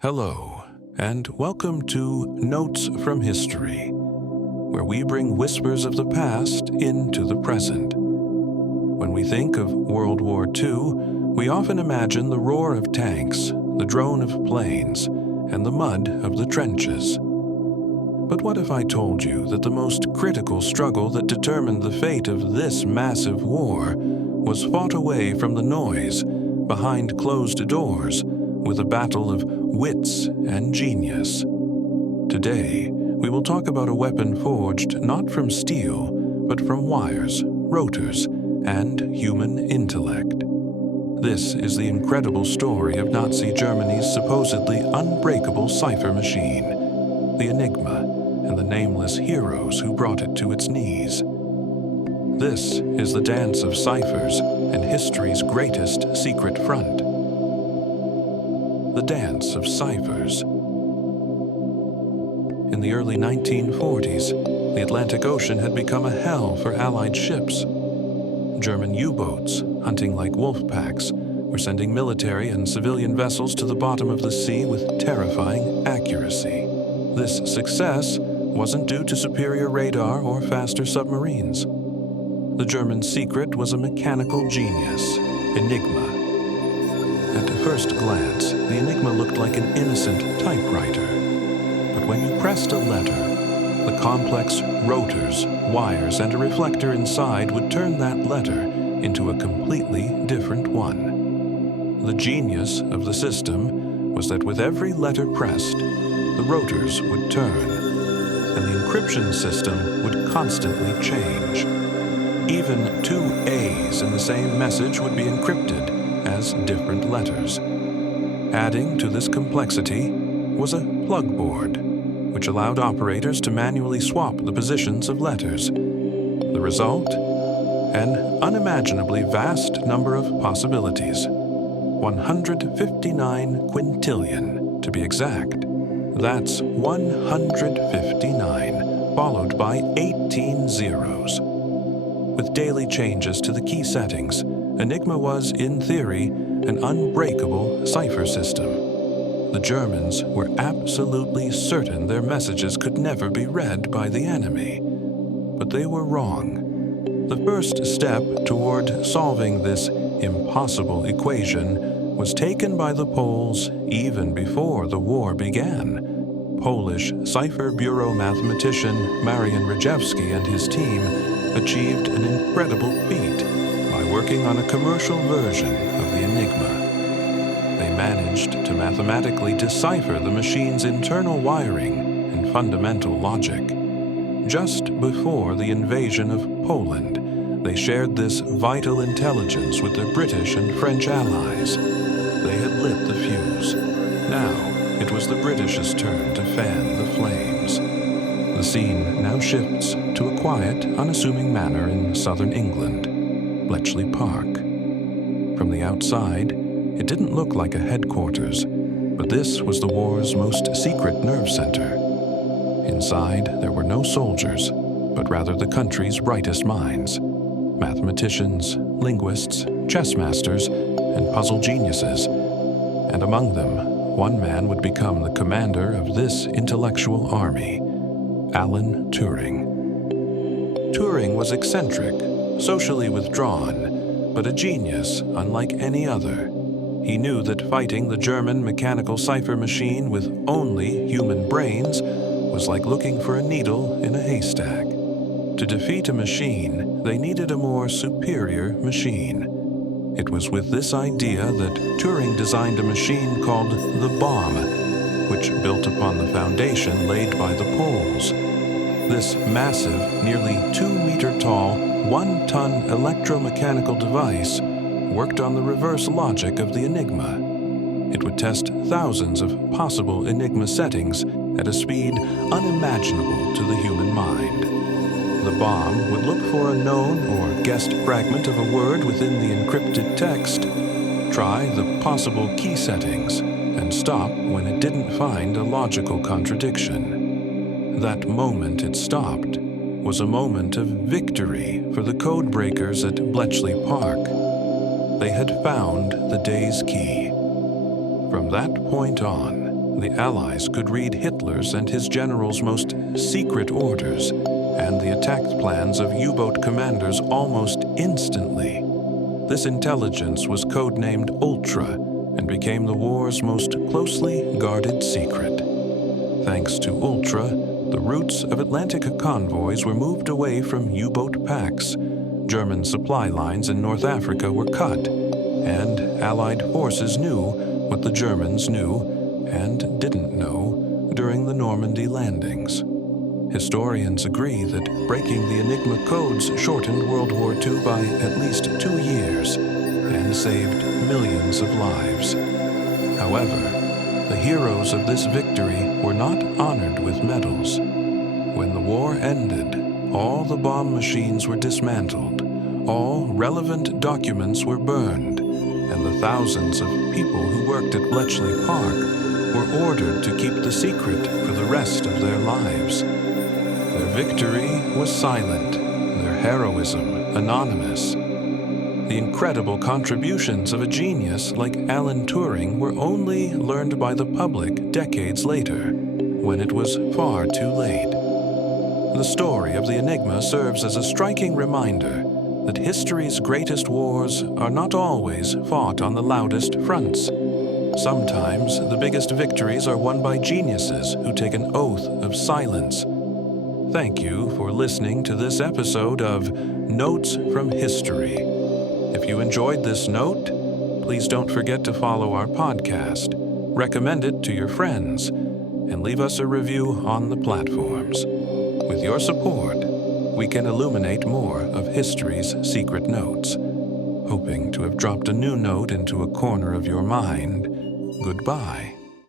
Hello, and welcome to Notes from History, where we bring whispers of the past into the present. When we think of World War II, we often imagine the roar of tanks, the drone of planes, and the mud of the trenches. But what if I told you that the most critical struggle that determined the fate of this massive war was fought away from the noise, behind closed doors, with a battle of wits and genius? Today, we will talk about a weapon forged not from steel, but from wires, rotors, and human intellect. This is the incredible story of Nazi Germany's supposedly unbreakable cipher machine, the Enigma, and the nameless heroes who brought it to its knees. This is the dance of ciphers and history's greatest secret front. The dance of ciphers. In the early 1940s, the Atlantic Ocean had become a hell for Allied ships. German U-boats, hunting like wolf packs, were sending military and civilian vessels to the bottom of the sea with terrifying accuracy. This success wasn't due to superior radar or faster submarines. The German secret was a mechanical genius, Enigma. At first glance, the Enigma looked like an innocent typewriter. But when you pressed a letter, the complex rotors, wires, and a reflector inside would turn that letter into a completely different one. The genius of the system was that with every letter pressed, the rotors would turn, and the encryption system would constantly change. Even two A's in the same message would be encrypted as different letters. Adding to this complexity was a plug board, which allowed operators to manually swap the positions of letters. The result? An unimaginably vast number of possibilities. 159 quintillion, to be exact. That's 159, followed by 18 zeros. With daily changes to the key settings, Enigma was, in theory, an unbreakable cipher system. The Germans were absolutely certain their messages could never be read by the enemy. But they were wrong. The first step toward solving this impossible equation was taken by the Poles even before the war began. Polish Cipher Bureau mathematician Marian Rejewski and his team achieved an incredible feat by working on a commercial version of the Enigma. They managed to mathematically decipher the machine's internal wiring and fundamental logic. Just before the invasion of Poland, they shared this vital intelligence with their British and French allies. They had lit the fuse. Now, it was the British's turn to fan the flames. The scene now shifts to a quiet, unassuming manor in southern England, Bletchley Park. From the outside, it didn't look like a headquarters, but this was the war's most secret nerve center. Inside, there were no soldiers, but rather the country's brightest minds. Mathematicians, linguists, chess masters, and puzzle geniuses. And among them, one man would become the commander of this intellectual army, Alan Turing. Turing was eccentric, socially withdrawn, but a genius unlike any other. He knew that fighting the German mechanical cipher machine with only human brains was like looking for a needle in a haystack. To defeat a machine, they needed a more superior machine. It was with this idea that Turing designed a machine called the bomb, which built upon the foundation laid by the Poles. This massive, nearly 2-meter-tall, 1-ton electromechanical device worked on the reverse logic of the Enigma. It would test thousands of possible Enigma settings at a speed unimaginable to the human mind. The bomb would look for a known or guessed fragment of a word within the encrypted text, try the possible key settings, and stop when it didn't find a logical contradiction. That moment it stopped was a moment of victory for the code breakers at Bletchley Park. They had found the day's key. From that point on, The Allies could read Hitler's and his generals' most secret orders and the attack plans of U-boat commanders almost instantly. This intelligence was codenamed Ultra and became the war's most closely guarded secret. Thanks to Ultra, the routes of Atlantic convoys were moved away from U-boat packs, German supply lines in North Africa were cut, and Allied forces knew what the Germans knew and didn't know during the Normandy landings. Historians agree that breaking the Enigma codes shortened World War II by at least 2 years and saved millions of lives. However, the heroes of this victory were not honored with medals. When the war ended, all the bomb machines were dismantled, all relevant documents were burned, and the thousands of people who worked at Bletchley Park were ordered to keep the secret for the rest of their lives. Their victory was silent, their heroism anonymous. The incredible contributions of a genius like Alan Turing were only learned by the public decades later, when it was far too late. The story of the Enigma serves as a striking reminder that history's greatest wars are not always fought on the loudest fronts. Sometimes the biggest victories are won by geniuses who take an oath of silence. Thank you for listening to this episode of Notes from History. If you enjoyed this note, please don't forget to follow our podcast, recommend it to your friends, and leave us a review on the platforms. With your support, we can illuminate more of history's secret notes. Hoping to have dropped a new note into a corner of your mind, goodbye.